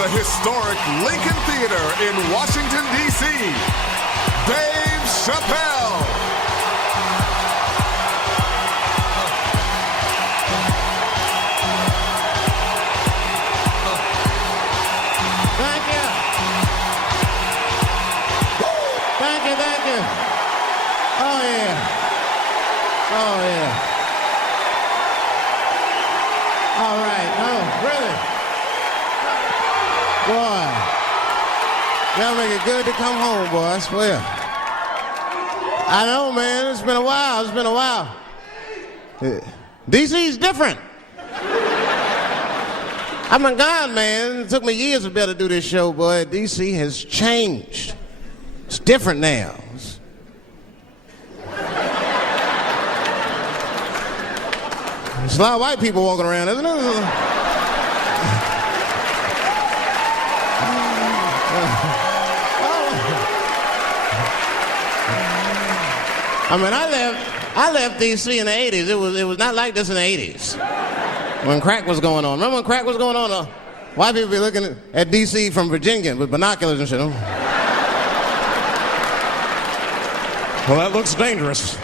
the historic Lincoln Theater in Washington, D.C., Dave Chappelle. Thank you. Thank you, thank you. Oh, yeah. Oh, yeah. All right. No, really. Boy. Y'all make it good to come home, boy, I swear. I know, man. It's been a while. It's been a while. DC's different. I've been gone, man. It took me years to be able to do this show, boy. DC has changed. It's different now. There's a lot of white people walking around, isn't it? I mean, I left DC in the 80s. It was not like this in the 80s. When crack was going on. Remember when crack was going on? White people be looking at DC from Virginia with binoculars and shit. Well, that looks dangerous.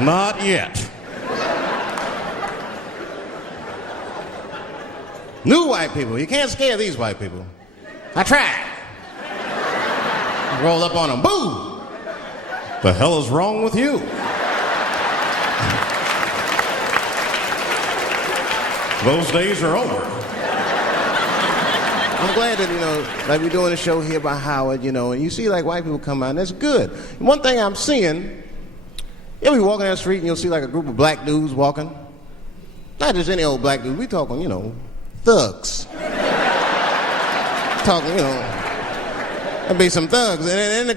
Not yet. New white people. You can't scare these white people. I tried. Roll up on them. Boo! The hell is wrong with you? Those days are over. I'm glad that, like we're doing a show here by Howard, and you see like white people come out, and that's good. One thing I'm seeing, you'll be walking down the street and you'll see like a group of black dudes walking. Not just any old black dudes, we talking, thugs. Talking, there'll be some thugs. And in a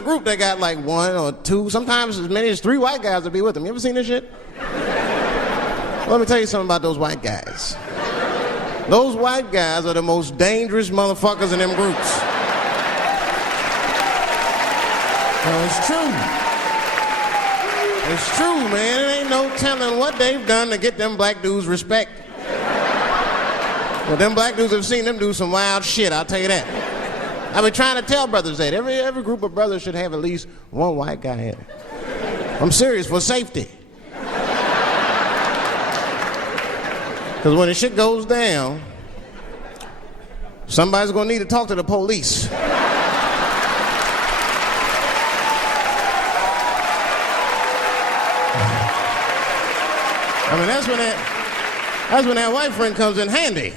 group, they got like one or two, sometimes as many as 3 white guys will be with them. You ever seen this shit? Well, let me tell you something about those white guys. Those white guys are the most dangerous motherfuckers in them groups. No, it's true. It's true, man. It ain't no telling what they've done to get them black dudes respect. Well, them black dudes have seen them do some wild shit, I'll tell you that. I've been trying to tell brothers that. Every group of brothers should have at least one white guy in it. I'm serious, for safety. Because when the shit goes down, somebody's going to need to talk to the police. I mean, that's when that white friend comes in handy.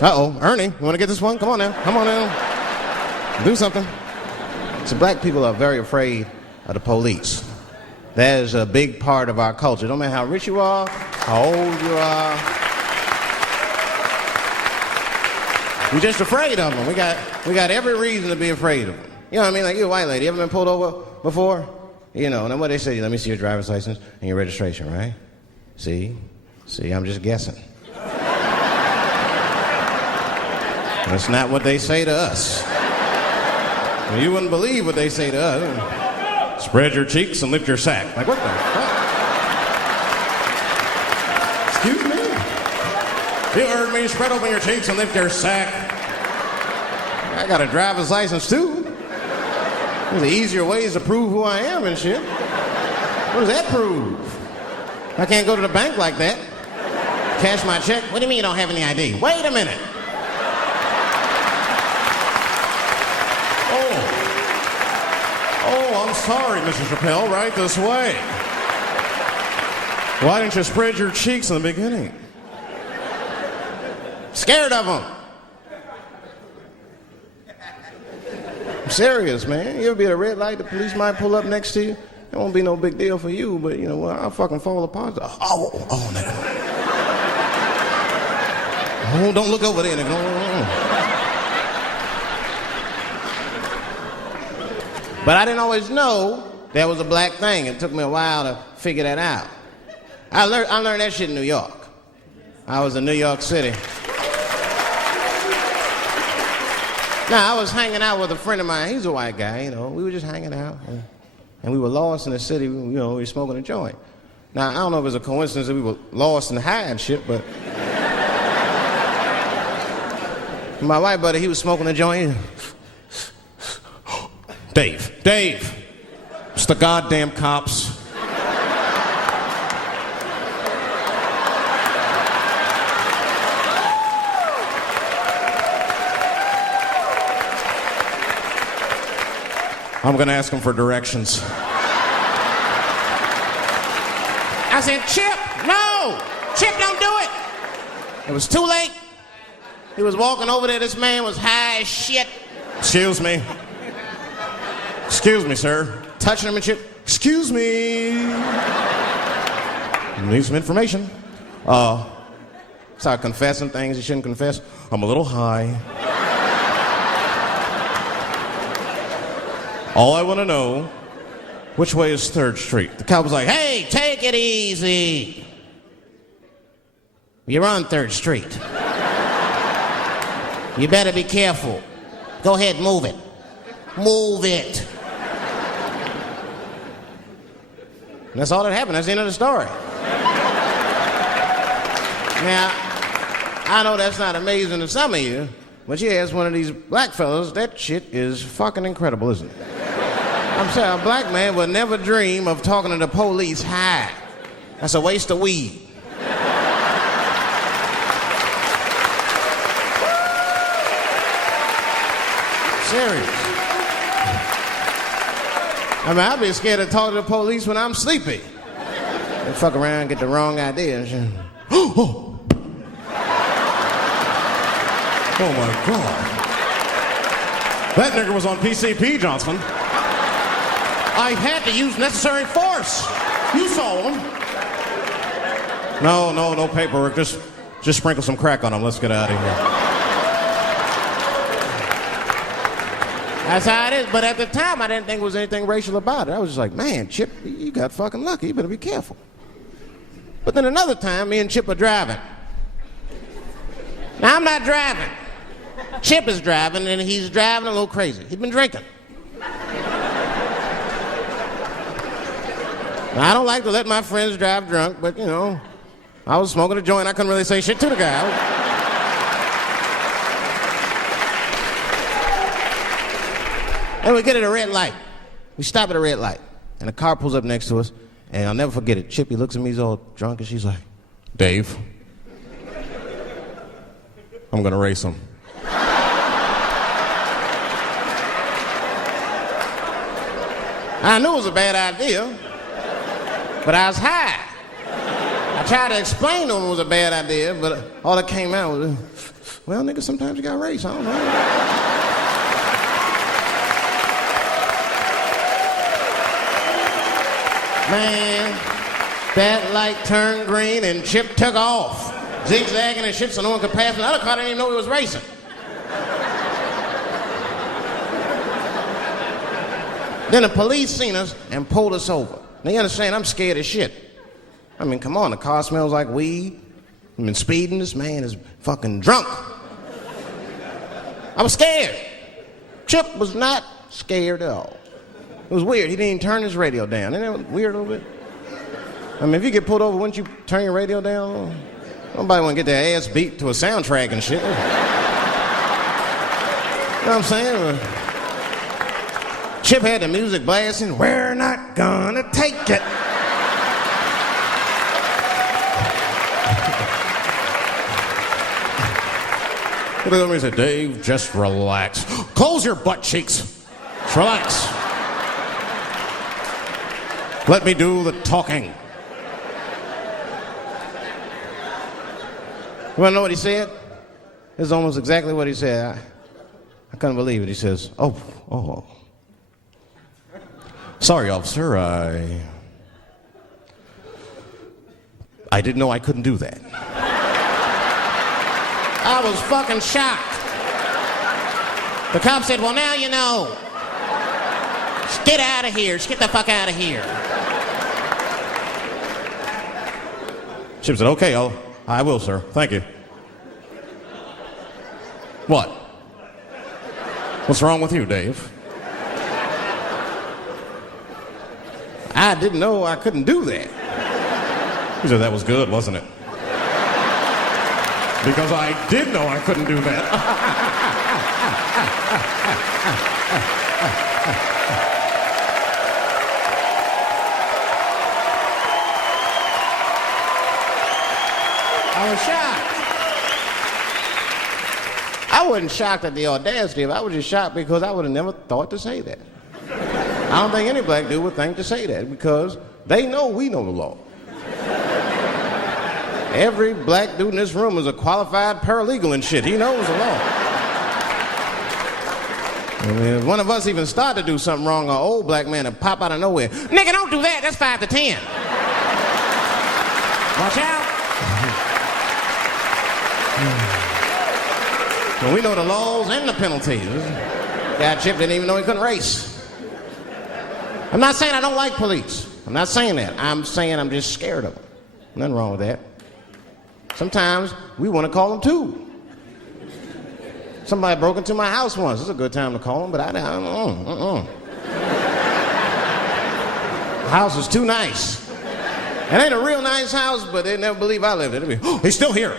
Uh-oh, Ernie, you want to get this one? Come on now. Do something. So black people are very afraid of the police. That is a big part of our culture. No matter how rich you are, how old you are. We're just afraid of them. We got every reason to be afraid of them. You know what I mean? Like, you're a white lady. You ever been pulled over before? And then what they say, let me see your driver's license and your registration, right? See, I'm just guessing. That's not what they say to us. Well, you wouldn't believe what they say to us. Spread your cheeks and lift your sack. Like, what the fuck? Excuse me? You heard me. Spread open your cheeks and lift your sack. I got a driver's license, too. There's easier ways to prove who I am and shit. What does that prove? I can't go to the bank like that. Cash my check. What do you mean you don't have any ID? Wait a minute. Oh, I'm sorry, Mr. Chappelle. Right this way. Why didn't you spread your cheeks in the beginning? Scared of them. I'm serious, man. You ever be at a red light, the police might pull up next to you? It won't be no big deal for you, but I'll fucking fall apart. Oh, no. Oh, don't look over there, nigga. But I didn't always know that was a black thing. It took me a while to figure that out. I learned that shit in New York. I was in New York City. Now, I was hanging out with a friend of mine. He's a white guy, We were just hanging out. And we were lost in the city. We were smoking a joint. Now, I don't know if it was a coincidence that we were lost and high and shit, but... My white buddy, he was smoking a joint. Dave, it's the goddamn cops. I'm gonna ask him for directions. I said, Chip, no! Chip, don't do it! It was too late. He was walking over there. This man was high as shit. Excuse me, sir. Touching him and shit. Excuse me. Need some information. Start confessing things he shouldn't confess. I'm a little high. All I want to know, which way is 3rd Street? The cop was like, hey, take it easy. You're on 3rd Street. You better be careful. Go ahead, move it. Move it. And that's all that happened. That's the end of the story. Now, I know that's not amazing to some of you, but you ask one of these black fellas, that shit is fucking incredible, isn't it? I'm saying a black man would never dream of talking to the police high. That's a waste of weed. Serious. I mean, I'd be scared to talk to the police when I'm sleepy. They fuck around and get the wrong idea and shit. Oh my God. That nigger was on PCP, Johnson. I had to use necessary force. You saw him. No paperwork. Just sprinkle some crack on him. Let's get out of here. That's how it is. But at the time, I didn't think there was anything racial about it. I was just like, man, Chip, you got fucking lucky. You better be careful. But then another time, me and Chip are driving. Now, I'm not driving. Chip is driving, and he's driving a little crazy. He's been drinking. Now, I don't like to let my friends drive drunk, but, you know, I was smoking a joint. I couldn't really say shit to the guy. And we get at a red light. We stop at a red light. And a car pulls up next to us. And I'll never forget it. Chippy looks at me, he's all drunk, and she's like, Dave, I'm gonna race him. I knew it was a bad idea, but I was high. I tried to explain to him it was a bad idea, but all that came out was, well, nigga, sometimes you gotta race, I don't know. Man, that light turned green and Chip took off, zigzagging and shit so no one could pass. The other car didn't even know he was racing. Then the police seen us and pulled us over. Now you understand, I'm scared as shit. I mean, come on, the car smells like weed. I've been speeding, this man is fucking drunk. I was scared. Chip was not scared at all. It was weird. He didn't even turn his radio down. Isn't that weird a little bit? I mean, if you get pulled over, wouldn't you turn your radio down? Nobody want to get their ass beat to a soundtrack and shit. You know what I'm saying? Chip had the music blasting. We're not gonna take it. He looked at me and said, Dave, just relax. Close your butt cheeks. Just relax. Let me do the talking. You want to know what he said? This is almost exactly what he said. I couldn't believe it. He says, oh. Sorry, officer, I didn't know I couldn't do that. I was fucking shocked. The cop said, well, now you know. Just get out of here. Just get the fuck out of here. Chip said, okay, I will, sir. Thank you. What? What's wrong with you, Dave? I didn't know I couldn't do that. He said, that was good, wasn't it? Because I did know I couldn't do that. I was shocked. I wasn't shocked at the audacity of it. I was just shocked because I would have never thought to say that. I don't think any black dude would think to say that because they know we know the law. Every black dude in this room is a qualified paralegal and shit. He knows the law. I mean, if one of us even start to do something wrong, an old black man will pop out of nowhere. Nigga, don't do that. That's 5 to 10. Watch out. Well, we know the laws and the penalties. Guy Chip didn't even know he couldn't race. I'm not saying I don't like police. I'm not saying that. I'm saying I'm just scared of them. Nothing wrong with that. Sometimes we want to call them too. Somebody broke into my house once. It's a good time to call them, but I don't. The house is too nice. It ain't a real nice house, but they never believe I lived in it. Oh, he's still here.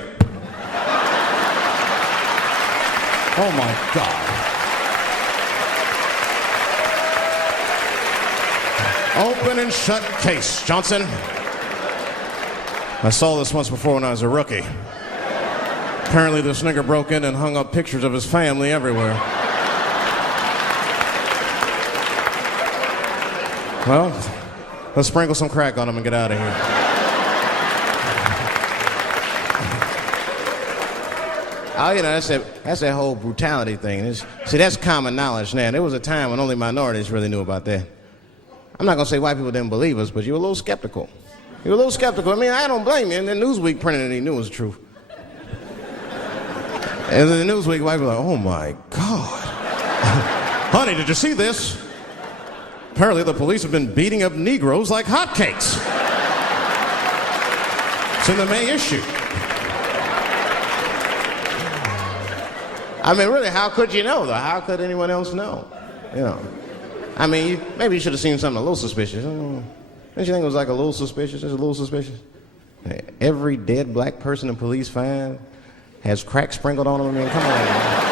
Oh my God. Open and shut case, Johnson. I saw this once before when I was a rookie. Apparently this nigger broke in and hung up pictures of his family everywhere. Well, let's sprinkle some crack on him and get out of here. Oh, you know, that's that whole brutality thing. See, that's common knowledge now. There was a time when only minorities really knew about that. I'm not going to say white people didn't believe us, but you were a little skeptical. You were a little skeptical. I mean, I don't blame you. And then Newsweek printed it, he knew it was the truth. And then the Newsweek white people were like, oh my God. Honey, did you see this? Apparently the police have been beating up Negroes like hotcakes. It's in the May issue. I mean, really, how could you know, though? How could anyone else know? You know. I mean, maybe you should have seen something a little suspicious. Don't you think it was like a little suspicious? Just a little suspicious? Every dead black person the police find has crack sprinkled on them. I mean, come on, man.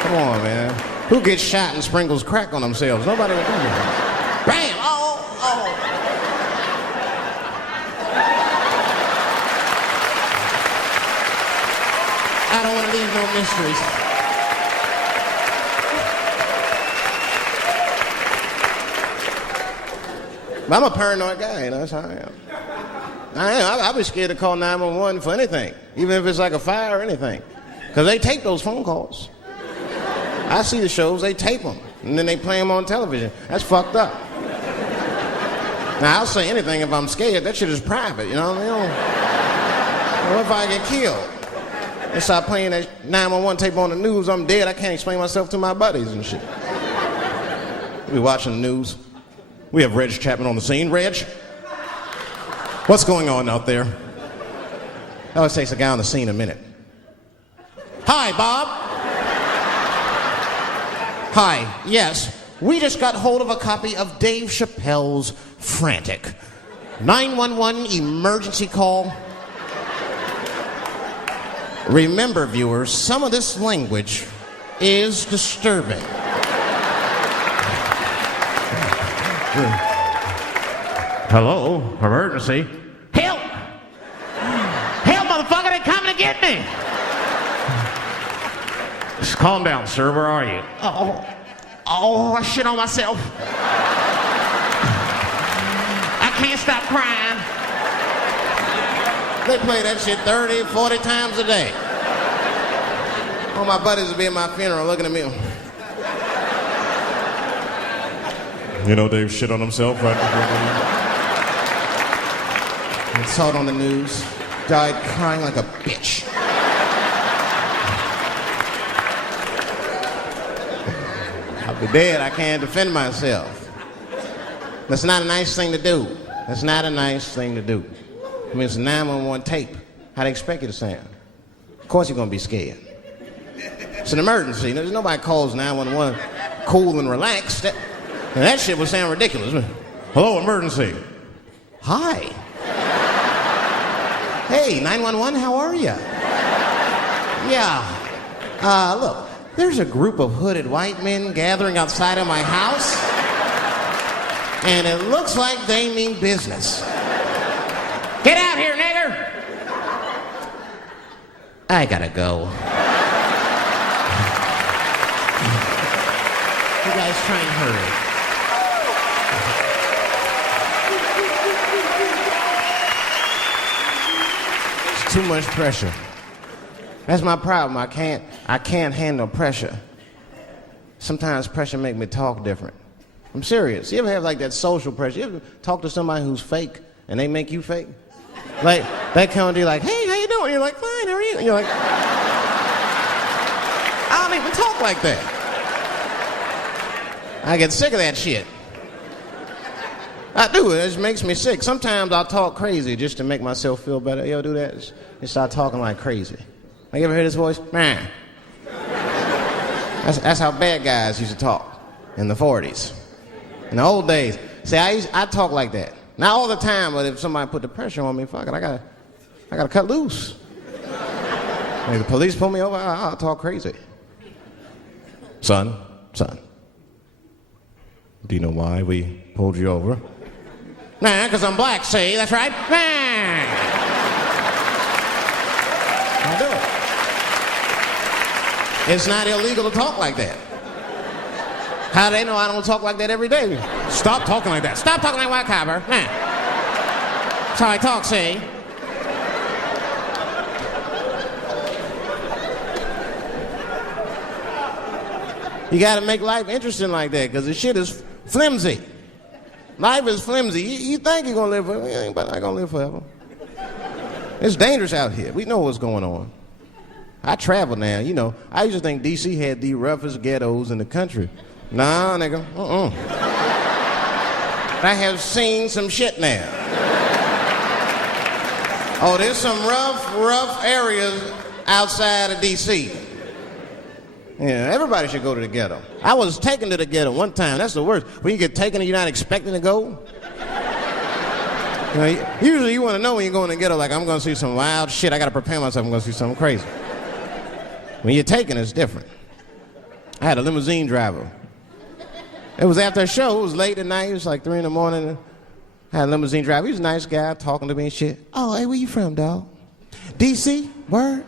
Come on, man. Who gets shot and sprinkles crack on themselves? Nobody would do that. Bam! Oh! I don't want to leave no mysteries. But I'm a paranoid guy, you know, that's how I am. I'd be scared to call 911 for anything, even if it's like a fire or anything. Because they tape those phone calls. I see the shows, they tape them, and then they play them on television. That's fucked up. Now, I'll say anything if I'm scared. That shit is private, you know what I mean? What if I get killed? They start playing that 911 tape on the news, I'm dead, I can't explain myself to my buddies and shit. We watching the news. We have Reg Chapman on the scene. Reg, what's going on out there? That always takes a guy on the scene a minute. Hi, Bob. Hi, yes, we just got hold of a copy of Dave Chappelle's Frantic. 911 emergency call. Remember, viewers, some of this language is disturbing. Hello, emergency. Help! Help, motherfucker, they're coming to get me! Just calm down, sir. Where are you? I shit on myself. I can't stop crying. They play that shit 30, 40 times a day. All my buddies will be at my funeral looking at me. You know Dave shit on himself right before I saw it on the news. Died crying like a bitch. I'll be dead. I can't defend myself. That's not a nice thing to do. That's not a nice thing to do. I mean, it's a 911 tape. How do they expect you to sound? Of course you're going to be scared. It's an emergency. There's nobody calls 911 cool and relaxed. That shit would sound ridiculous. Hello, emergency. Hi. Hey, 911, how are you? Yeah. Look, there's a group of hooded white men gathering outside of my house, and it looks like they mean business. Get out here, nigger! I gotta go. You guys try and hurry. It's too much pressure. That's my problem. I can't handle pressure. Sometimes pressure make me talk different. I'm serious. You ever have like that social pressure? You ever talk to somebody who's fake and they make you fake? Like, they come to you like, hey, how you doing? You're like, fine, how are you? And you're like, I don't even talk like that. I get sick of that shit. I do. It just makes me sick. Sometimes I'll talk crazy just to make myself feel better. You ever do that? Just start talking like crazy. Like, you ever hear this voice? Man. That's how bad guys used to talk in the 40s. In the old days. See, I talk like that. Not all the time, but if somebody put the pressure on me, fuck it, I gotta cut loose. If the police pull me over, I'll talk crazy. Son, do you know why we pulled you over? Nah, because I'm black, see, that's right. Nah. I do it. It's not illegal to talk like that. How do they know I don't talk like that every day? Stop talking like that. Stop talking like white copper. Nah. That's how I talk, see? You gotta make life interesting like that, because the shit is flimsy. Life is flimsy. You think you're gonna live forever, you ain't not gonna live forever. It's dangerous out here. We know what's going on. I travel now, you know. I used to think D.C. had the roughest ghettos in the country. Nah, nigga, I have seen some shit now. Oh, there's some rough areas outside of D.C. Yeah, everybody should go to the ghetto. I was taken to the ghetto one time. That's the worst. When you get taken and you're not expecting to go. You know, usually you want to know when you're going to the ghetto, like, I'm going to see some wild shit. I got to prepare myself. I'm going to see something crazy. When you're taken, it's different. I had a limousine driver. It was after a show. It was late at night. It was like 3 in the morning. I had a limousine driver. He was a nice guy talking to me and shit. Oh, hey, where you from, dog? D.C.? Word?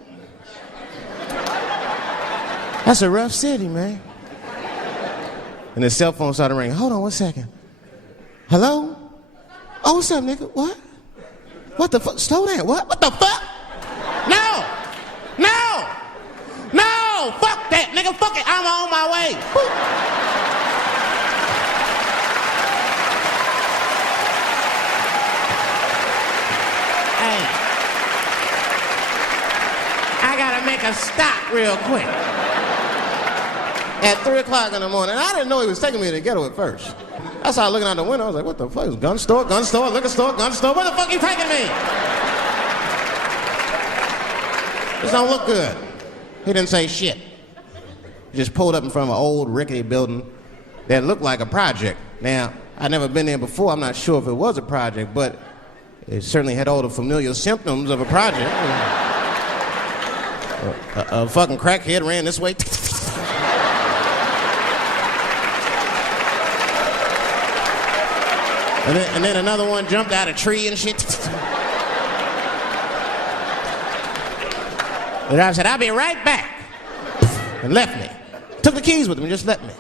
That's a rough city, man. And his cell phone started ringing. Hold on 1 second. Hello? Oh, what's up, nigga? What? What the fuck? Slow down. What? What the fuck? No! Fuck that, nigga. Fuck it. I'm on my way. Boop. Hey. I gotta make a stop real quick. At 3 o'clock in the morning. I didn't know he was taking me to the ghetto at first. I started looking out the window. I was like, what the fuck? It's gun store, liquor store, gun store. Where the fuck are you taking me? This don't look good. He didn't say shit. He just pulled up in front of an old rickety building that looked like a project. Now, I'd never been there before. I'm not sure if it was a project, but it certainly had all the familiar symptoms of a project. A fucking crackhead ran this way. And then another one jumped out a tree and shit. The driver said, I'll be right back. And left me. Took the keys with him and just left me.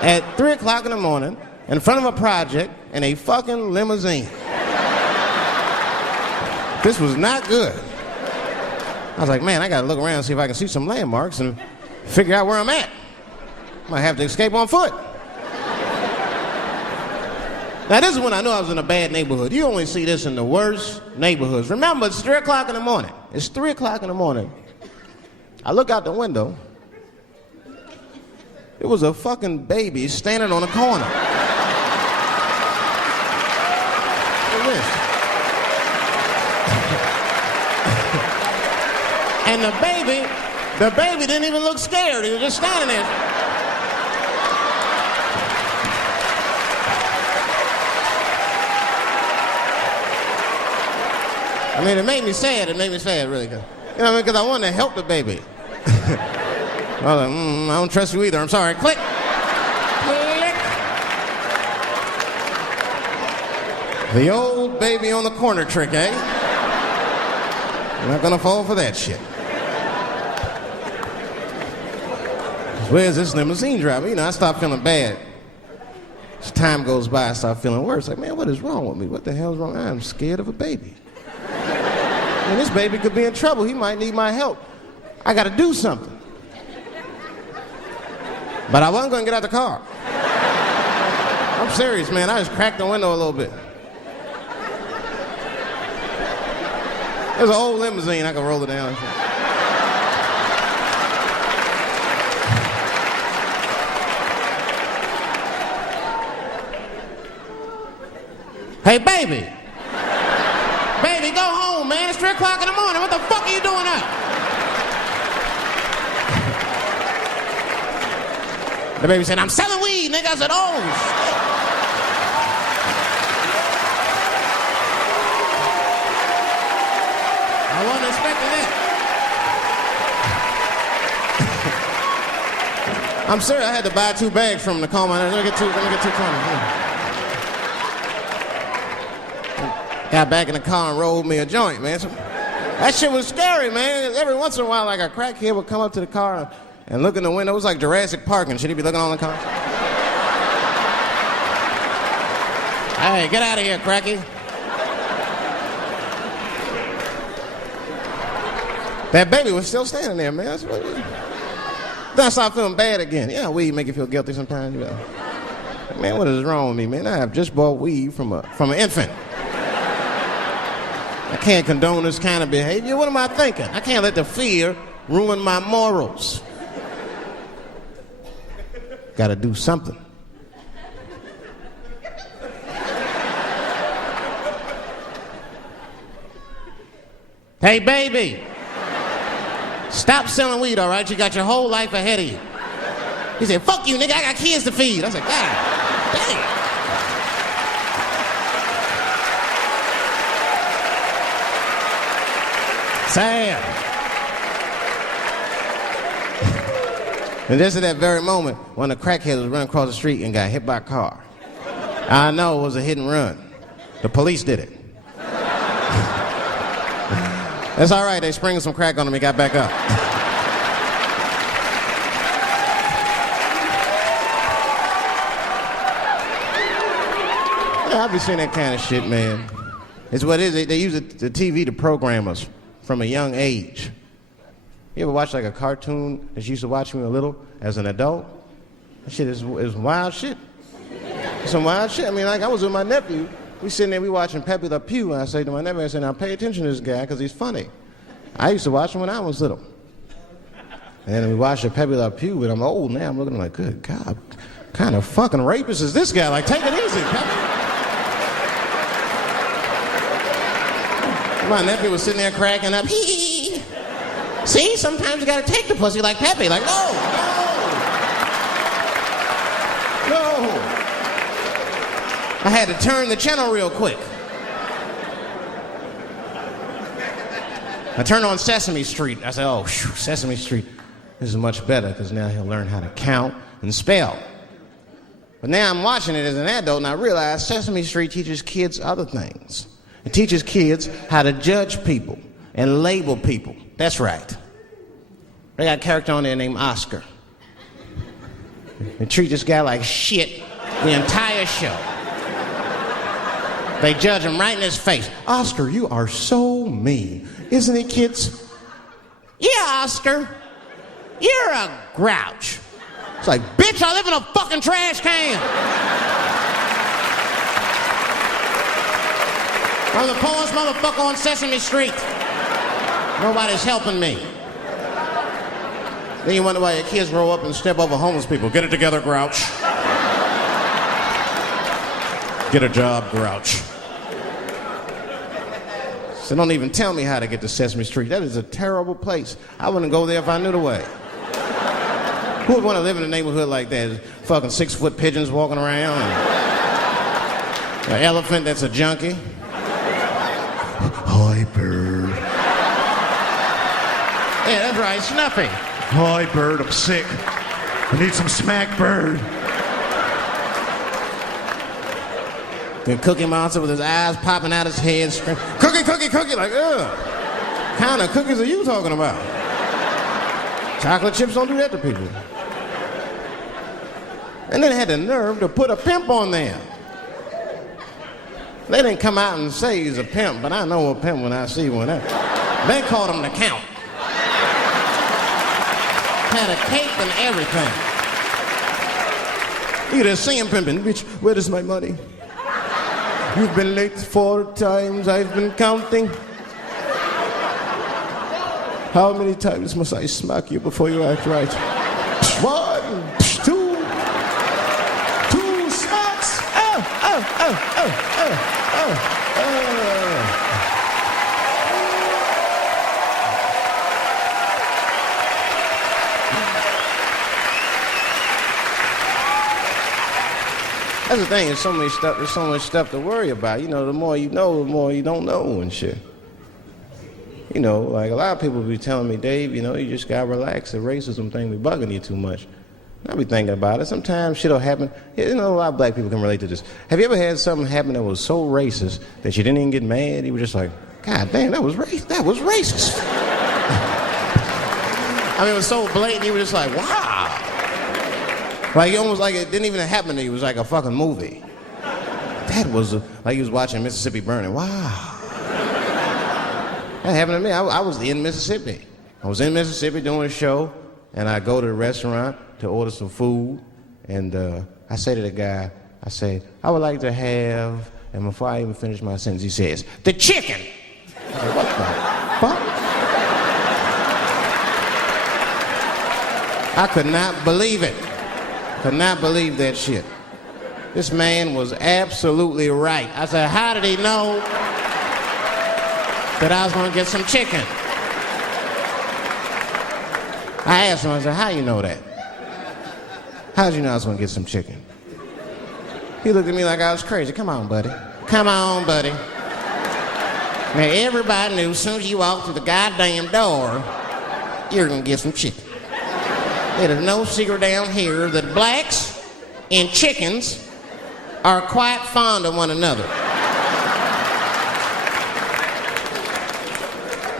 At 3 o'clock in the morning, in front of a project, in a fucking limousine. This was not good. I was like, man, I gotta look around and see if I can see some landmarks and figure out where I'm at. Might have to escape on foot. Now, this is when I knew I was in a bad neighborhood. You only see this in the worst neighborhoods. Remember, it's 3 o'clock in the morning. It's 3 o'clock in the morning. I look out the window. It was a fucking baby standing on a corner. Look at this. And the baby didn't even look scared. He was just standing there. I mean, it made me sad. It made me sad, really. You know, because I wanted to help the baby. I was like, I don't trust you either. I'm sorry. Click. Click. The old baby on the corner trick, eh? You're not gonna fall for that shit. Where's this limousine driver? You know, I start feeling bad. As time goes by, I start feeling worse. Like, man, what is wrong with me? What the hell's wrong? I'm scared of a baby. And this baby could be in trouble. He might need my help. I gotta do something. But I wasn't gonna get out the car. I'm serious, man. I just cracked the window a little bit. There's an old limousine. I could roll it down. Hey, baby. Baby, go home, man. It's 3 o'clock in the morning. What the fuck are you doing up? The baby said, I'm selling weed, nigga. I said, oh, shit. I wasn't expecting that. I'm serious. I had to buy 2 bags from him to calm my nerves. Let me get 2 cones. Got back in the car and rolled me a joint, man. So, that shit was scary, man. Every once in a while, like a crackhead would come up to the car and look in the window. It was like Jurassic Park and shit. He'd be looking on the car. Hey, get out of here, cracky. That baby was still standing there, man. Then I started feeling bad again. Yeah, weed make you feel guilty sometimes. You know. Man, what is wrong with me, man? I have just bought weed from an infant. I can't condone this kind of behavior. What am I thinking? I can't let the fear ruin my morals. Gotta do something. Hey, baby. Stop selling weed, all right? You got your whole life ahead of you. He said, fuck you, nigga. I got kids to feed. I said, God damn. Sam. And just at that very moment, one of the crackheads was running across the street and got hit by a car. I know it was a hit and run. The police did it. That's all right. They sprinkled some crack on him. He got back up. Yeah, I've been seeing that kind of shit, man. It's what it is. They use the TV to program us from a young age. You ever watch like a cartoon that you used to watch when you were little as an adult? That shit is wild shit. It's some wild shit. I mean, like I was with my nephew. We sitting there, we watching Pepe Le Pew, and I say to my nephew, I say, now pay attention to this guy because he's funny. I used to watch him when I was little. And then we watched the Pepe Le Pew, and I'm old now. I'm looking like, good God, what kind of fucking rapist is this guy? Like, take it easy, Pepe. My nephew was sitting there cracking up. Hee. See, sometimes you gotta take the pussy like Pepe. Like, no. I had to turn the channel real quick. I turned on Sesame Street. I said, oh, Sesame Street. This is much better because now he'll learn how to count and spell. But now I'm watching it as an adult and I realize Sesame Street teaches kids other things. It teaches kids how to judge people and label people. That's right. They got a character on there named Oscar. They treat this guy like shit the entire show. They judge him right in his face. Oscar, you are so mean. Isn't it, kids? Yeah, Oscar. You're a grouch. It's like, bitch, I live in a fucking trash can. I'm the poorest motherfucker on Sesame Street. Nobody's helping me. Then you wonder why your kids grow up and step over homeless people. Get it together, grouch. Get a job, grouch. So don't even tell me how to get to Sesame Street. That is a terrible place. I wouldn't go there if I knew the way. Who would want to live in a neighborhood like that? Fucking 6-foot pigeons walking around. And an elephant that's a junkie. Hi, bird. Yeah, that's right, Snuffy. Hi, bird, I'm sick. I need some smack, bird. The Cookie Monster with his eyes popping out his head, screaming, cookie, cookie, cookie, like, ugh. What kind of cookies are you talking about? Chocolate chips don't do that to people. And then they had the nerve to put a pimp on there. They didn't come out and say he's a pimp, but I know a pimp when I see one. They called him the Count. Had a cape and everything. You just see him pimping, bitch, where is my money? You've been late 4 times, I've been counting. How many times must I smack you before you act right? 1, 2, 2 smacks. That's the thing, there's so much stuff to worry about. You know, the more you know, the more you don't know and shit. You know, like a lot of people be telling me, Dave, you know, you just gotta relax. The racism thing be bugging you too much. I be thinking about it. Sometimes shit'll happen. You know, a lot of black people can relate to this. Have you ever had something happen that was so racist that you didn't even get mad? You were just like, God damn, that was racist. I mean, it was so blatant, you were just like, wow. Like, almost like it didn't even happen to you. It was like a fucking movie. That was like you was watching Mississippi Burning. Wow. That happened to me. I was in Mississippi. I was in Mississippi doing a show, and I go to the restaurant to order some food, and I say to the guy, I say, I would like to have, and before I even finish my sentence, he says, the chicken. I said, what the fuck? I could not believe it. Could not believe that shit. This man was absolutely right. I said, how did he know that I was going to get some chicken? I asked him, I said, how you know that? How did you know I was going to get some chicken? He looked at me like I was crazy. Come on, buddy. Come on, buddy. Now, everybody knew as soon as you walked through the goddamn door, you're going to get some chicken. There's no secret down here that blacks and chickens are quite fond of one another.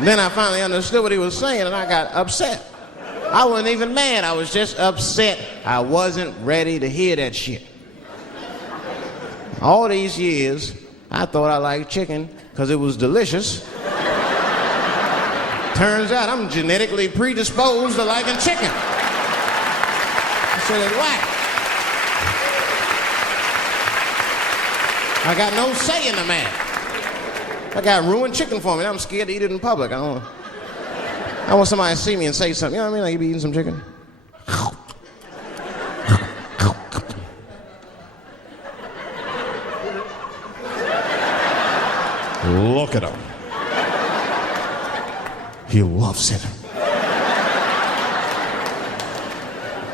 Then I finally understood what he was saying, and I got upset. I wasn't even mad. I was just upset. I wasn't ready to hear that shit. All these years, I thought I liked chicken because it was delicious. Turns out I'm genetically predisposed to liking chicken. I said, why? I got no say in the matter. I got ruined chicken for me. I'm scared to eat it in public. I want somebody to see me and say something. You know what I mean? Like, you be eating some chicken? Look at him. He loves it.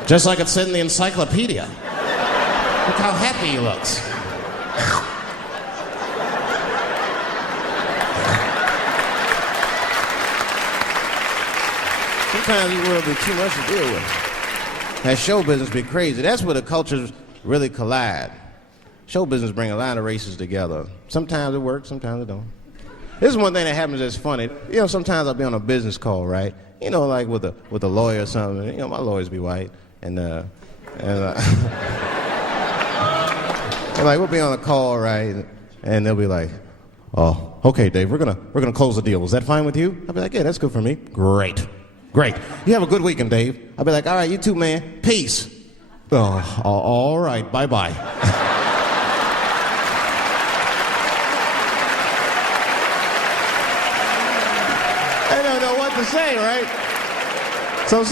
Just like it said in the encyclopedia. Look how happy he looks. Sometimes this world be too much to deal with. That show business be crazy. That's where the cultures really collide. Show business bring a lot of races together. Sometimes it works, sometimes it don't. This is one thing that happens that's funny. You know, sometimes I'll be on a business call, right? You know, like with a lawyer or something. You know, my lawyers be white, and like we'll be on a call, right? And they'll be like, "Oh, okay, Dave, we're gonna close the deal. Is that fine with you?" I'll be like, "Yeah, that's good for me." Great. You have a good weekend, Dave. I'll be like, "All right, you too, man. Peace." Oh, all right, bye-bye. I don't know what to say, right? So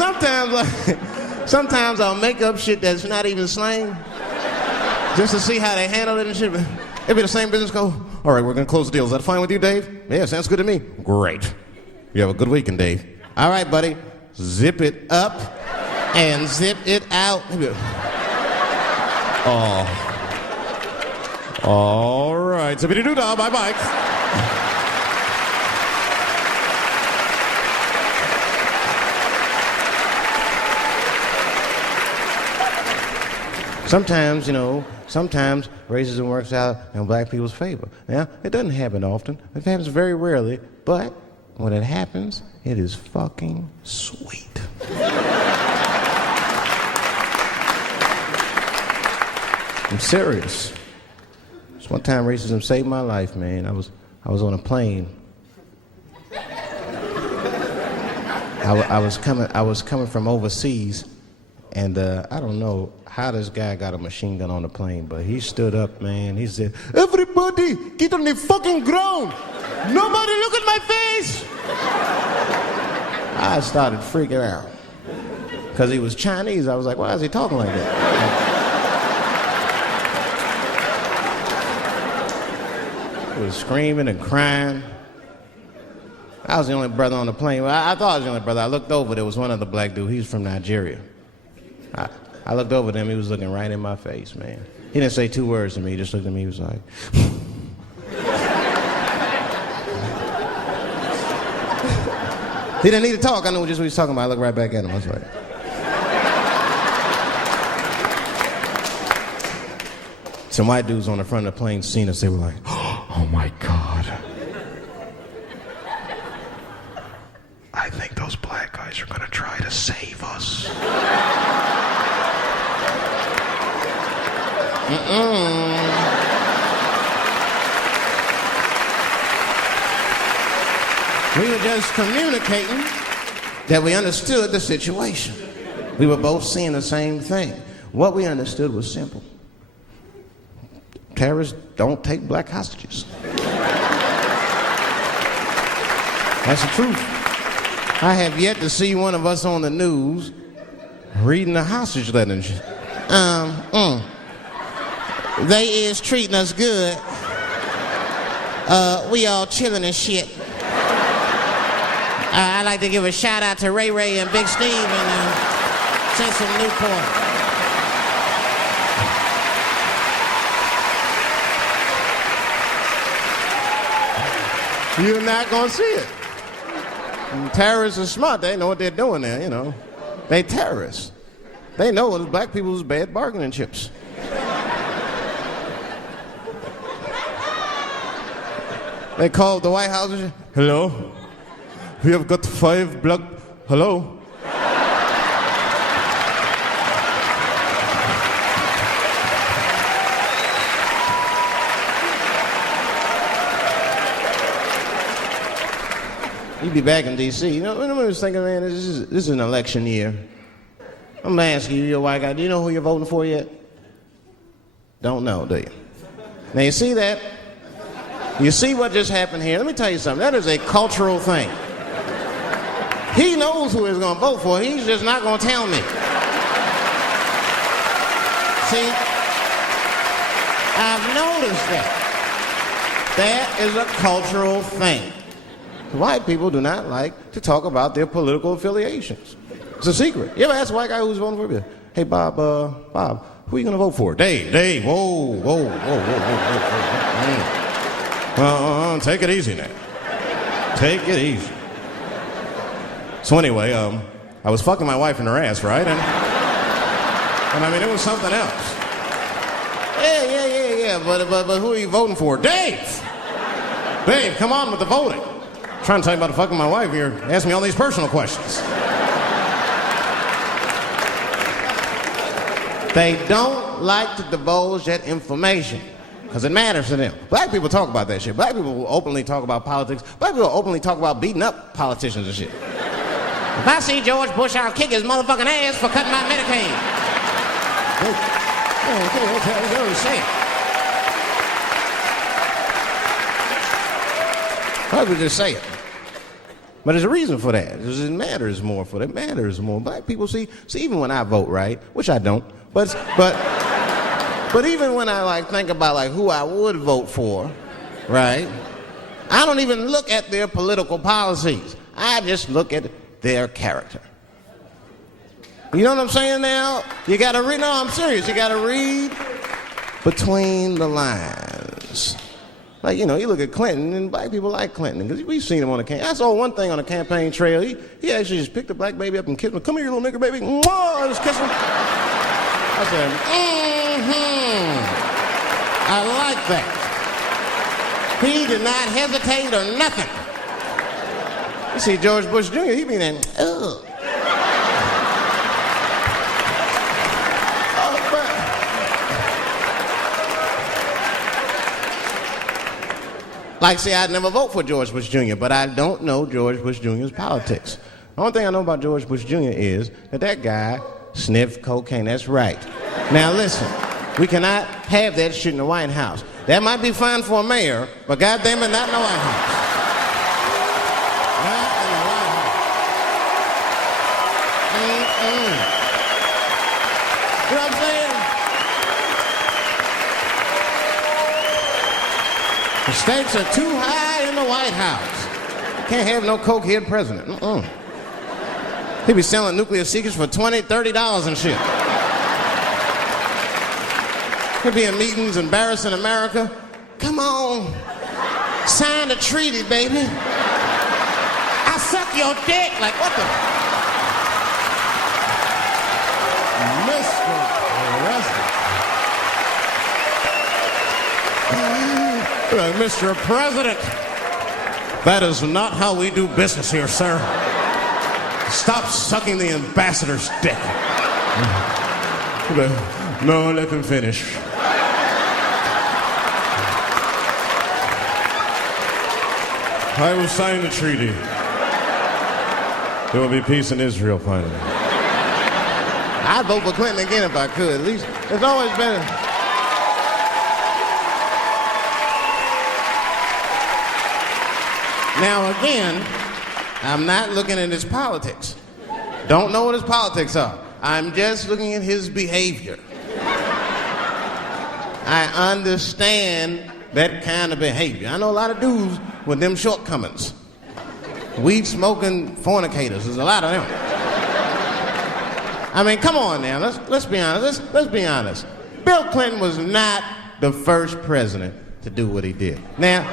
sometimes I'll make up shit that's not even slang, just to see how they handle it and shit. It'll be the same business go, "All right, we're gonna close the deal. Is that fine with you, Dave?" "Yeah, sounds good to me." Great. You have a good weekend, Dave. "All right, buddy, zip it up and zip it out." Oh. All right, zippity-doo-dah, bye-bye. Sometimes, sometimes racism works out in black people's favor. Now, it doesn't happen often. It happens very rarely, but when it happens, it is fucking sweet. I'm serious. Just one time racism saved my life, man. I was on a plane. I was coming from overseas, and I don't know how this guy got a machine gun on the plane, but he stood up, man. He said, "Everybody, get on the fucking ground. Nobody look at my face." I started freaking out because he was Chinese. I was like, why is he talking like that? He was screaming and crying. I was the only brother on the plane. Well, I thought I was the only brother. I looked over. There was one other black dude. He was from Nigeria. I looked over at him. He was looking right in my face, man. He didn't say two words to me. He just looked at me. He was like... He didn't need to talk. I knew just what he was talking about. I looked right back at him. I was like... Some white dudes on the front of the plane seen us. They were like, "Oh my God. I think those black guys are going to try to save us." We were just communicating that we understood the situation. We were both seeing the same thing. What we understood was simple. Terrorists don't take black hostages. That's the truth. I have yet to see one of us on the news reading a hostage letter and shit. They is treating us good. We all chilling and shit. I'd like to give a shout out to Ray Ray and Big Steve and send some Newport. You're not gonna see it. And terrorists are smart. They know what they're doing there, They terrorists. They know it's black people's bad bargaining chips. They called the White House and said, "Hello? We have got 5 black... Hello?" You'd be back in D.C. I was thinking, man, this is an election year. I'm gonna ask you, you're a white guy, do you know who you're voting for yet? Don't know, do you? Now you see that? You see what just happened here? Let me tell you something. That is a cultural thing. He knows who he's gonna vote for. He's just not gonna tell me. See? I've noticed that. That is a cultural thing. White people do not like to talk about their political affiliations. It's a secret. You ever ask a white guy who's voting for you? "Hey, Bob, who are you going to vote for?" Dave, whoa. Take it easy now. Take it easy. So anyway, I was fucking my wife in her ass, right? And I mean, it was something else. Yeah, but who are you voting for? Dave, come on with the voting. I'm trying to tell you about fucking my wife. You're asking me all these personal questions. They don't like to divulge that information because it matters to them. Black people talk about that shit. Black people will openly talk about politics. Black people will openly talk about beating up politicians and shit. If I see George Bush, I'll kick his motherfucking ass for cutting my Medicaid. Okay, say it. Black people just say it. But there's a reason for that. It matters more for them. It matters more. Black people see even when I vote, right? Which I don't. But even when I think about who I would vote for, right? I don't even look at their political policies. I just look at their character. You know what I'm saying now? You gotta read, no, I'm serious. You gotta read between the lines. You look at Clinton, and black people like Clinton, because we've seen him on the campaign. I saw one thing on the campaign trail. He actually just picked a black baby up and kissed him. "Come here, you little nigger baby." Mwah! Just kiss him. I said, I like that. He did not hesitate or nothing. You see George Bush Jr., he be there, ugh. Like, see, I'd never vote for George Bush Jr., but I don't know George Bush Jr.'s politics. The only thing I know about George Bush Jr. is that guy sniffed cocaine. That's right. Now, listen, we cannot have that shit in the White House. That might be fine for a mayor, but goddamn it, not in the White House. Not in the White House. You know what I'm saying? The stakes are too high in the White House. Can't have no cokehead president. He be selling nuclear secrets for $20, $30 and shit. He'll be in meetings embarrassing America. Come on, sign the treaty, baby. I suck your dick. Like, what the? Mr. President. Like, Mr. President, that is not how we do business here, sir. Stop sucking the ambassador's dick. No, let him finish. I will sign the treaty. There will be peace in Israel finally. I'd vote for Clinton again if I could. At least it's always better. Now again, I'm not looking at his politics. Don't know what his politics are. I'm just looking at his behavior. I understand that kind of behavior. I know a lot of dudes with them shortcomings. Weed smoking fornicators. There's a lot of them. I mean, come on now. Let's be honest. Let's be honest. Bill Clinton was not the first president to do what he did. Now,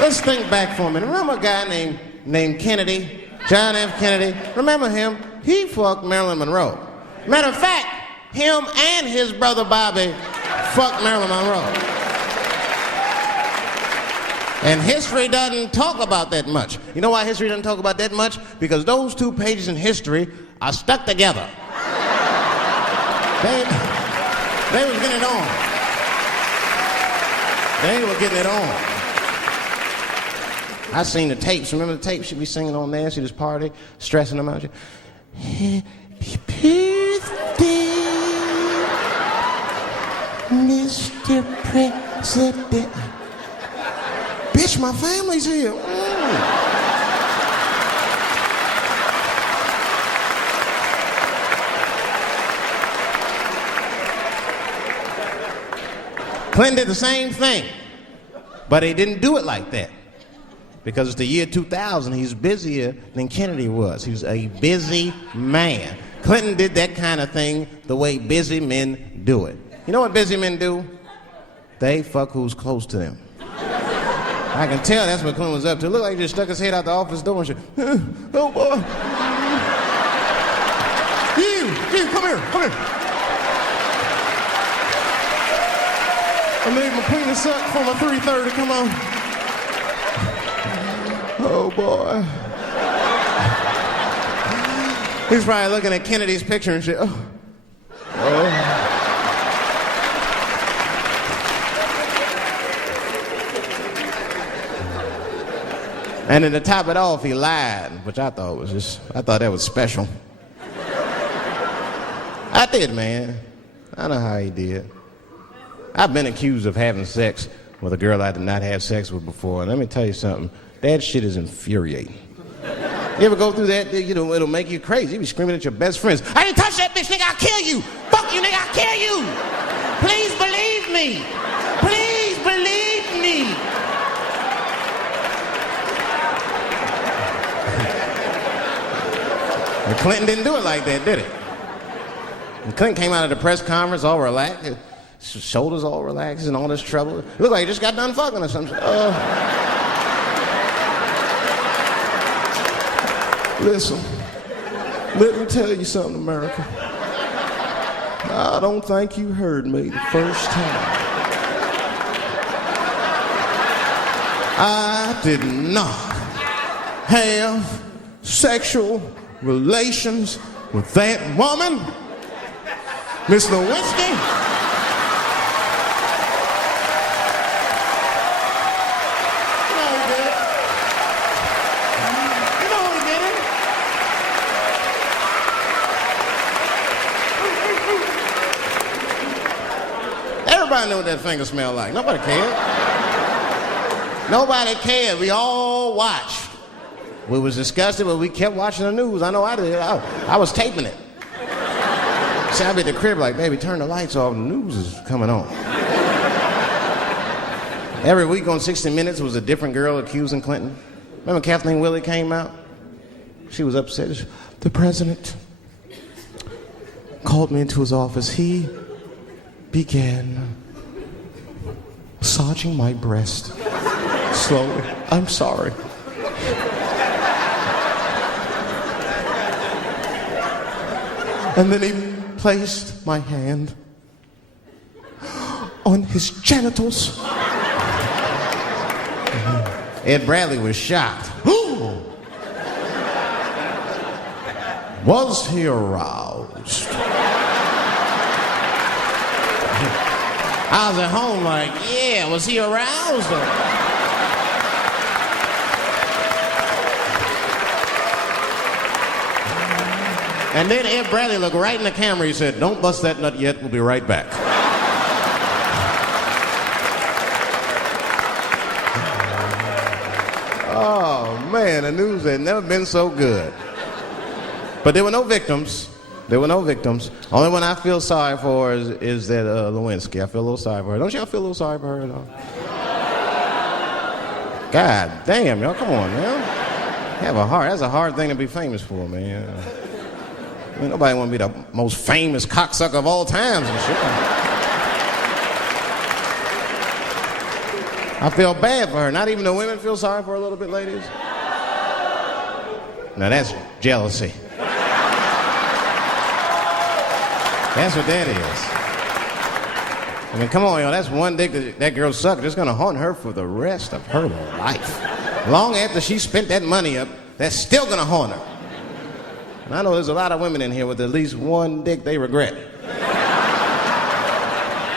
let's think back for a minute. Remember a guy named Kennedy, John F. Kennedy? Remember him? He fucked Marilyn Monroe. Matter of fact, him and his brother Bobby fucked Marilyn Monroe. And history doesn't talk about that much. You know why history doesn't talk about that much? Because those 2 pages in history are stuck together. They was getting it on. They were getting it on. I seen the tapes. Remember the tapes? She'd be singing on there. See this party, stressing them out. Happy birthday, Mr. President. Bitch, my family's here. Clinton did the same thing, but he didn't do it like that. Because it's the year 2000, he's busier than Kennedy was. He was a busy man. Clinton did that kind of thing the way busy men do it. You know what busy men do? They fuck who's close to them. I can tell that's what Clinton was up to. Look like he just stuck his head out the office door and shit. Oh, boy. You, come here. I made my penis up for my 3:30, come on. Oh, boy. He's probably looking at Kennedy's picture and shit. Oh. And then to top it off, he lied, which I thought that was special. I did, man. I know how he did. I've been accused of having sex with a girl I did not have sex with before, and let me tell you something. That shit is infuriating. You ever go through that? You know, it'll make you crazy. You be screaming at your best friends. I didn't touch that bitch, nigga. I'll kill you. Fuck you, nigga. I'll kill you. Please believe me. Please believe me. And Clinton didn't do it like that, did he? And Clinton came out of the press conference all relaxed. His shoulders all relaxed and all this trouble. It looked like he just got done fucking or something. Listen, Let me tell you something, America. I don't think you heard me the first time. I did not have sexual relations with that woman, Miss Lewinsky. You know who did it. You know who did it. Everybody knew what that finger smelled like. Nobody cared. Nobody cared. We all watched. We was disgusted, but we kept watching the news. I know I did. I was taping it. See, I'd be at the crib like, baby, turn the lights off. The news is coming on. Every week on 60 Minutes was a different girl accusing Clinton. Remember Kathleen Willey came out? She was upset. The president called me into his office. He began massaging my breast slowly. I'm sorry. And then he placed my hand on his genitals. Ed Bradley was shocked. Was he aroused? I was at home like, yeah, was he aroused? And then Ed Bradley looked right in the camera. He said, don't bust that nut yet. We'll be right back. Oh, man, the news had never been so good. But there were no victims. There were no victims. Only one I feel sorry for is that Lewinsky. I feel a little sorry for her. Don't y'all feel a little sorry for her at all? God damn, y'all, come on, man. Have a heart. That's a hard thing to be famous for, man. I mean, nobody want to be the most famous cocksucker of all times and shit. I feel bad for her. Not even the women feel sorry for her a little bit, ladies. Now that's jealousy. That's what that is. I mean, come on, y'all. That's one dick that girl sucked. It's gonna haunt her for the rest of her life. Long after she spent that money up, that's still gonna haunt her. And I know there's a lot of women in here with at least one dick they regret.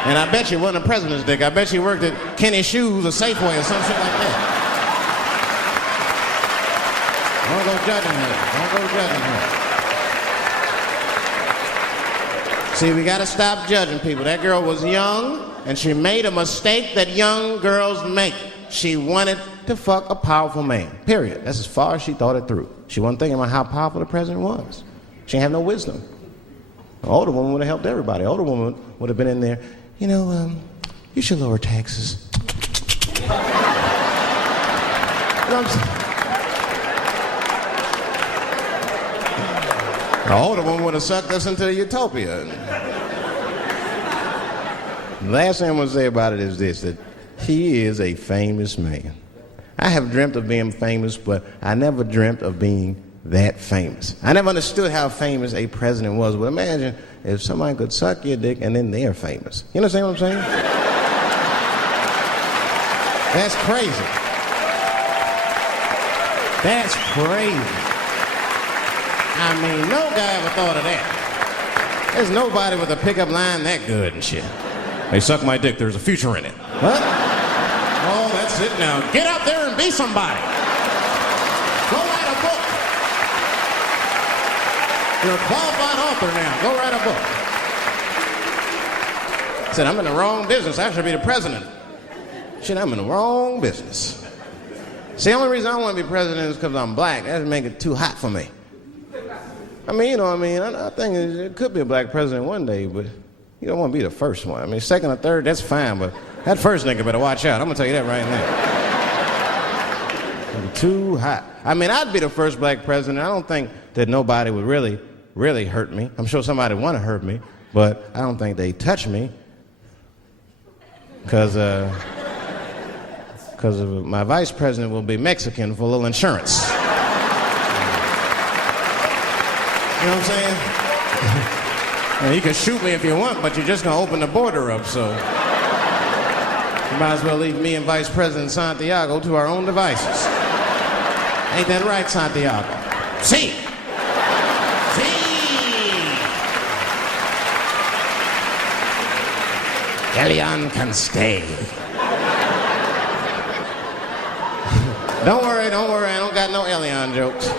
And I bet you it wasn't a president's dick. I bet you worked at Kenny Shoes or Safeway or some shit like that. Don't go judging her. Don't go judging her. See, we gotta stop judging people. That girl was young, and she made a mistake that young girls make. She wanted to fuck a powerful man, period. That's as far as she thought it through. She wasn't thinking about how powerful the president was. She didn't have no wisdom. An older woman would have helped everybody. An older woman would have been in there, you know, you should lower taxes. You know what I'm saying? An older woman would have sucked us into utopia. The last thing I'm going to say about it is this, that he is a famous man. I have dreamt of being famous, but I never dreamt of being that famous. I never understood how famous a president was. But imagine if somebody could suck your dick and then they're famous. You understand what I'm saying? That's crazy. That's crazy. I mean, no guy ever thought of that. There's nobody with a pickup line that good and shit. They suck my dick, there's a future in it. What? Oh, that's it now. Get out there and be somebody. Go write a book. You're a qualified author now. Go write a book. I said, I'm in the wrong business. I should be the president. Shit, I'm in the wrong business. See, the only reason I don't want to be president is because I'm black. That would make it too hot for me. I mean, you know what I mean? I think it could be a black president one day, but you don't want to be the first one. I mean, second or third, that's fine, but that first nigga better watch out. I'm going to tell you that right now. I'm too hot. I mean, I'd be the first black president. I don't think that nobody would really hurt me. I'm sure somebody would want to hurt me, but I don't think they'd touch me because my vice president will be Mexican for a little insurance. You know what I'm saying? Well, you can shoot me if you want, but you're just going to open the border up, so... You might as well leave me and Vice President Santiago to our own devices. Ain't that right, Santiago? See? Elian can stay. Don't worry. I don't got no Elian jokes.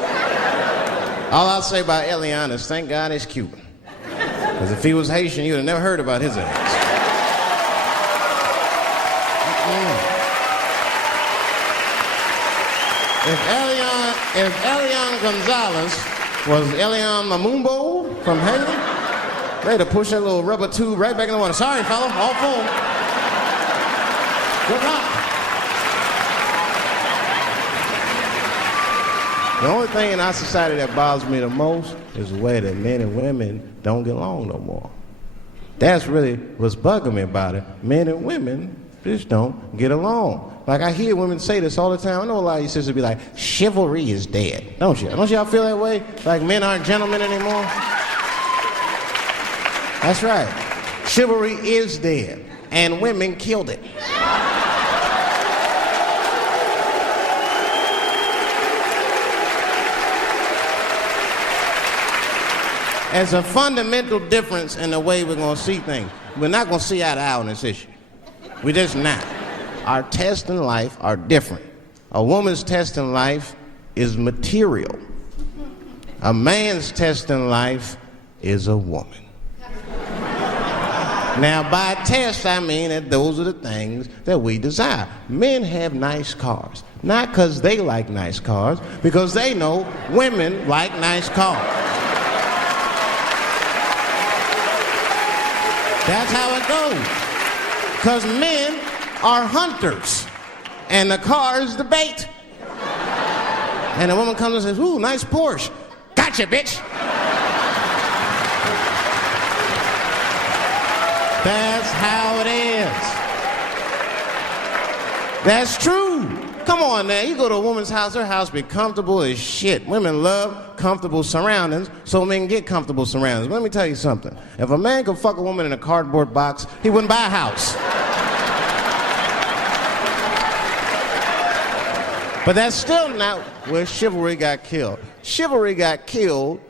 All I'll say about Elian is thank God he's Cuban. Because if he was Haitian, you'd have never heard about his ass. If Elian Gonzalez was Elian Mamumbo from Haiti, they'd have pushed that little rubber tube right back in the water. Sorry, fella, all full. Good luck. The only thing in our society that bothers me the most is the way that men and women don't get along no more. That's really what's bugging me about it. Men and women just don't get along. Like, I hear women say this all the time. I know a lot of you sisters be like, chivalry is dead. Don't you? Don't y'all feel that way? Like men aren't gentlemen anymore? That's right. Chivalry is dead. And women killed it. There's a fundamental difference in the way we're going to see things. We're not going to see eye to eye on this issue. We're just not. Our tests in life are different. A woman's test in life is material. A man's test in life is a woman. Now, by test, I mean that those are the things that we desire. Men have nice cars. Not because they like nice cars, because they know women like nice cars. That's how it goes. Because men are hunters, and the car is the bait. And a woman comes and says, ooh, nice Porsche. Gotcha, bitch. That's how it is. That's true. Come on now, you go to a woman's house, her house be comfortable as shit. Women love comfortable surroundings, so men get comfortable surroundings. But let me tell you something. If a man could fuck a woman in a cardboard box, he wouldn't buy a house. But that's still not where chivalry got killed. Chivalry got killed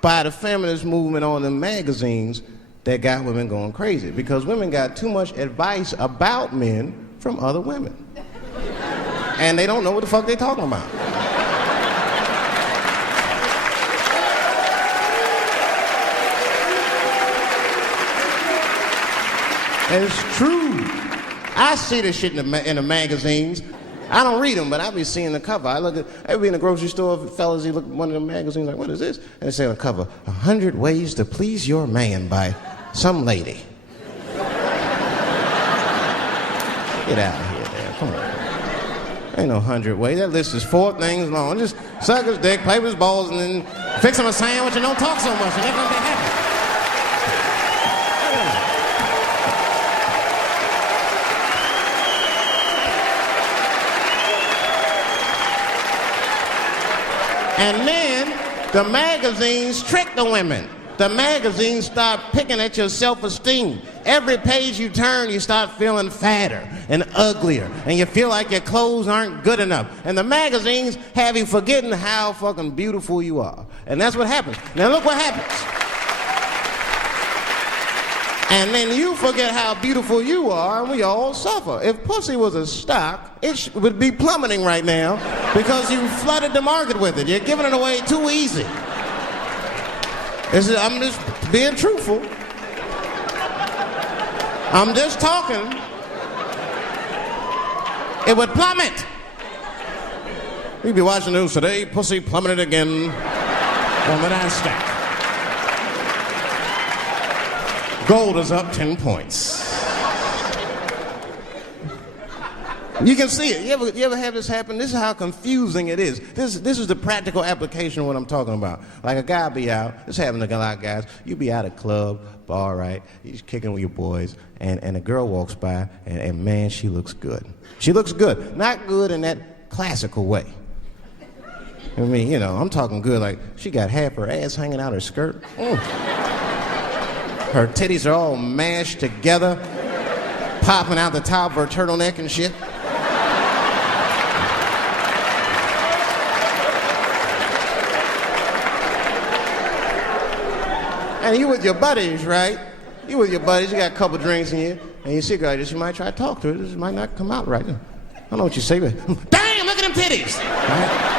by the feminist movement on the magazines that got women going crazy, because women got too much advice about men from other women. And they don't know what the fuck they talking about. It's true. I see this shit in the magazines. I don't read them, but I be seeing the cover. I be in the grocery store, fellas, you look at one of the magazines, like, what is this? And they say on the cover, 100 Ways to Please Your Man by some lady. Get out of here, man. Come on. Ain't no 100 ways. That list is 4 things long. Just suck his dick, play with his balls, and then fix him a sandwich and don't talk so much, and they're gonna be happy. And then the magazines trick the women. The magazines start picking at your self-esteem. Every page you turn, you start feeling fatter and uglier, and you feel like your clothes aren't good enough. And the magazines have you forgetting how fucking beautiful you are. And that's what happens. Now look what happens. And then you forget how beautiful you are, and we all suffer. If pussy was a stock, it would be plummeting right now because you flooded the market with it. You're giving it away too easy. I'm just being truthful. I'm just talking. It would plummet. You'd be watching the news today. Pussy plummeted again on the NASDAQ. Gold is up 10 points. You can see it. You ever have this happen? This is how confusing it is. This is the practical application of what I'm talking about. Like a guy be out, this happens to a lot of guys, you be at a club, bar, right? You're kicking with your boys, and a girl walks by, and man, she looks good. She looks good. Not good in that classical way. I mean, you know, I'm talking good. Like, she got half her ass hanging out her skirt. Her titties are all mashed together, popping out the top of her turtleneck and shit. And you with your buddies, right? You with your buddies, you got a couple drinks in you, and you see a girl, you might try to talk to her. This might not come out right. I don't know what you say, but damn, look at them titties! Right?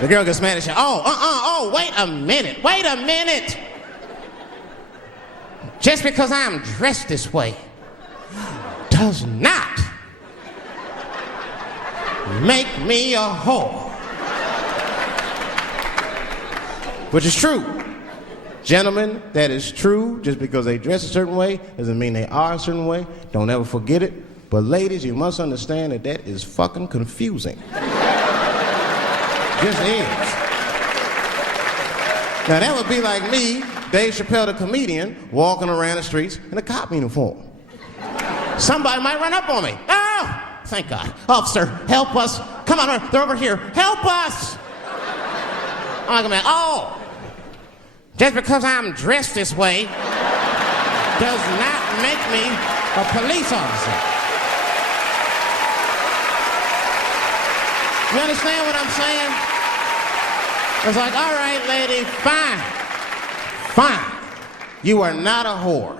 The girl gets mad at you. Oh, wait a minute. Just because I'm dressed this way does not make me a whore. Which is true. Gentlemen, that is true. Just because they dress a certain way doesn't mean they are a certain way. Don't ever forget it. But ladies, you must understand that that is fucking confusing. Just is. Now that would be like me, Dave Chappelle the comedian, walking around the streets in a cop uniform. Somebody might run up on me. Oh, thank God. Officer, help us. Come on, they're over here. Help us. I'm like, oh, just because I'm dressed this way does not make me a police officer. You understand what I'm saying? It's like, all right, lady, fine. You are not a whore.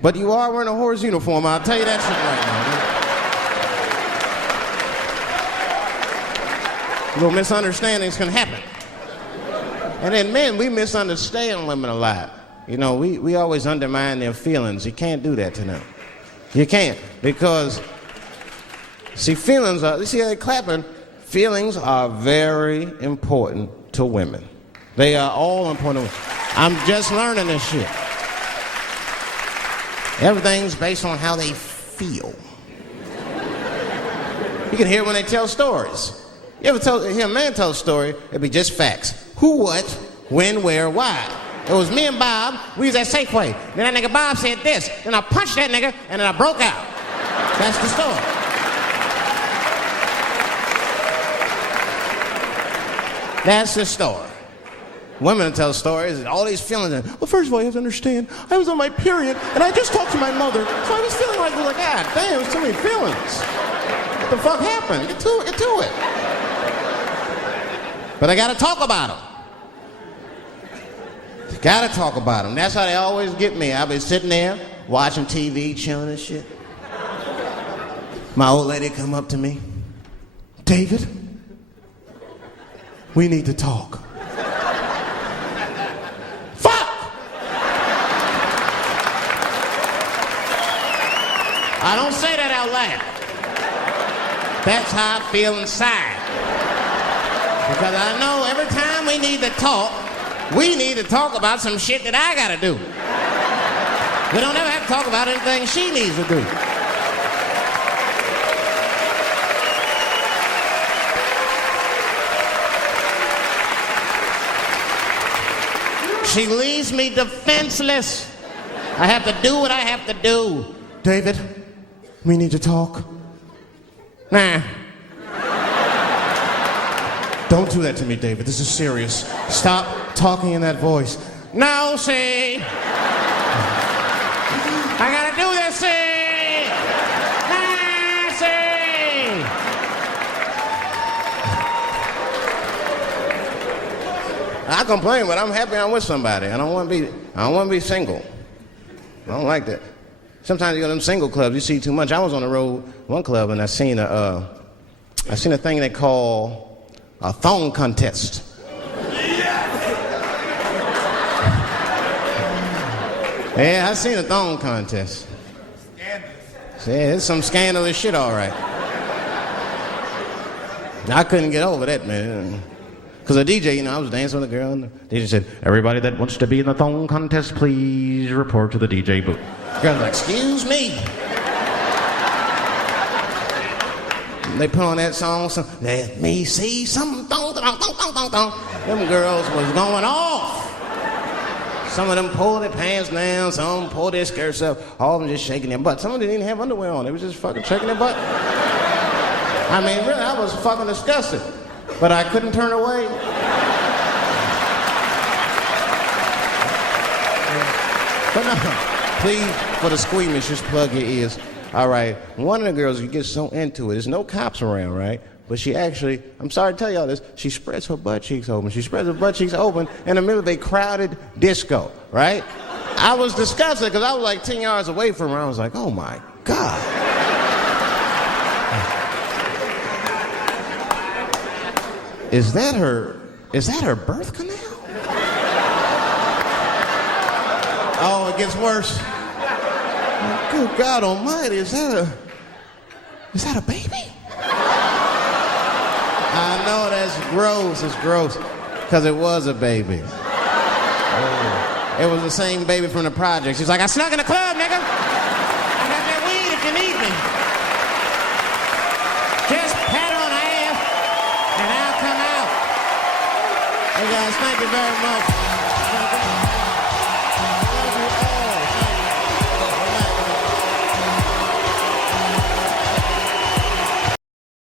But you are wearing a whore's uniform, I'll tell you that shit right now. Little misunderstandings can happen. And then men, we misunderstand women a lot. You know, we always undermine their feelings. You can't do that to them. You can't, because, see, feelings are, you see how they're clapping? Feelings are very important to women. They are all important. I'm just learning this shit. Everything's based on how they feel. You can hear when they tell stories. You ever hear a man tell a story, it'd be just facts. Who, what, when, where, why. It was me and Bob, we was at Safeway. Then that nigga Bob said this, then I punched that nigga, and then I broke out. That's the story. That's the story. Women tell stories, all these feelings. Well, first of all, you have to understand, I was on my period, and I just talked to my mother, so I was feeling like, God damn, there's too many feelings. What the fuck happened? Get to it. But I gotta talk about them. Gotta talk about them. That's how they always get me. I'll be sitting there, watching TV, chilling and shit. My old lady come up to me. David, we need to talk. Fuck! I don't say that out loud. That's how I feel inside. Because I know every time we need to talk about some shit that I gotta do. We don't ever have to talk about anything she needs to do. She leaves me defenseless. I have to do what I have to do. David, we need to talk. Nah. Don't do that to me, David. This is serious. Stop talking in that voice. No, see. I gotta do this, see. Nah, see. I complain, but I'm happy I'm with somebody. I don't want to be single. I don't like that. Sometimes you go to them single clubs, you see too much. I was on the road, one club, and I seen a thing they call a thong contest. Yeah, I seen a thong contest. Scandalous. Yeah, it's some scandalous shit, all right. I couldn't get over that, man. Because the DJ, I was dancing with a girl, and the DJ said, everybody that wants to be in the thong contest, please report to the DJ booth. The girl was like, excuse me. They put on that song, so let me see some thong, thong, thong, thong, thong, thong. Them girls was going off. Some of them pulled their pants down, some of them pulled their skirts up, all of them just shaking their butt. Some of them didn't even have underwear on, they was just fucking shaking their butt. I mean, really, I was fucking disgusted. But I couldn't turn away. But no, please, for the squeamish, just plug your ears. All right, one of the girls, you get so into it. There's no cops around, right? But she actually, I'm sorry to tell y'all this, she spreads her butt cheeks open. She spreads her butt cheeks open in the middle of a crowded disco, right? I was disgusted because I was like 10 yards away from her. I was like, oh my God. Is that her birth canal? Oh, it gets worse. Good God Almighty, is that a baby? I know that's gross. It's gross, because it was a baby. It was the same baby from the project. She's like, I snuck in the club, nigga. I got that weed if you need me. Just pat her on the ass, and I'll come out. Hey guys, thank you very much.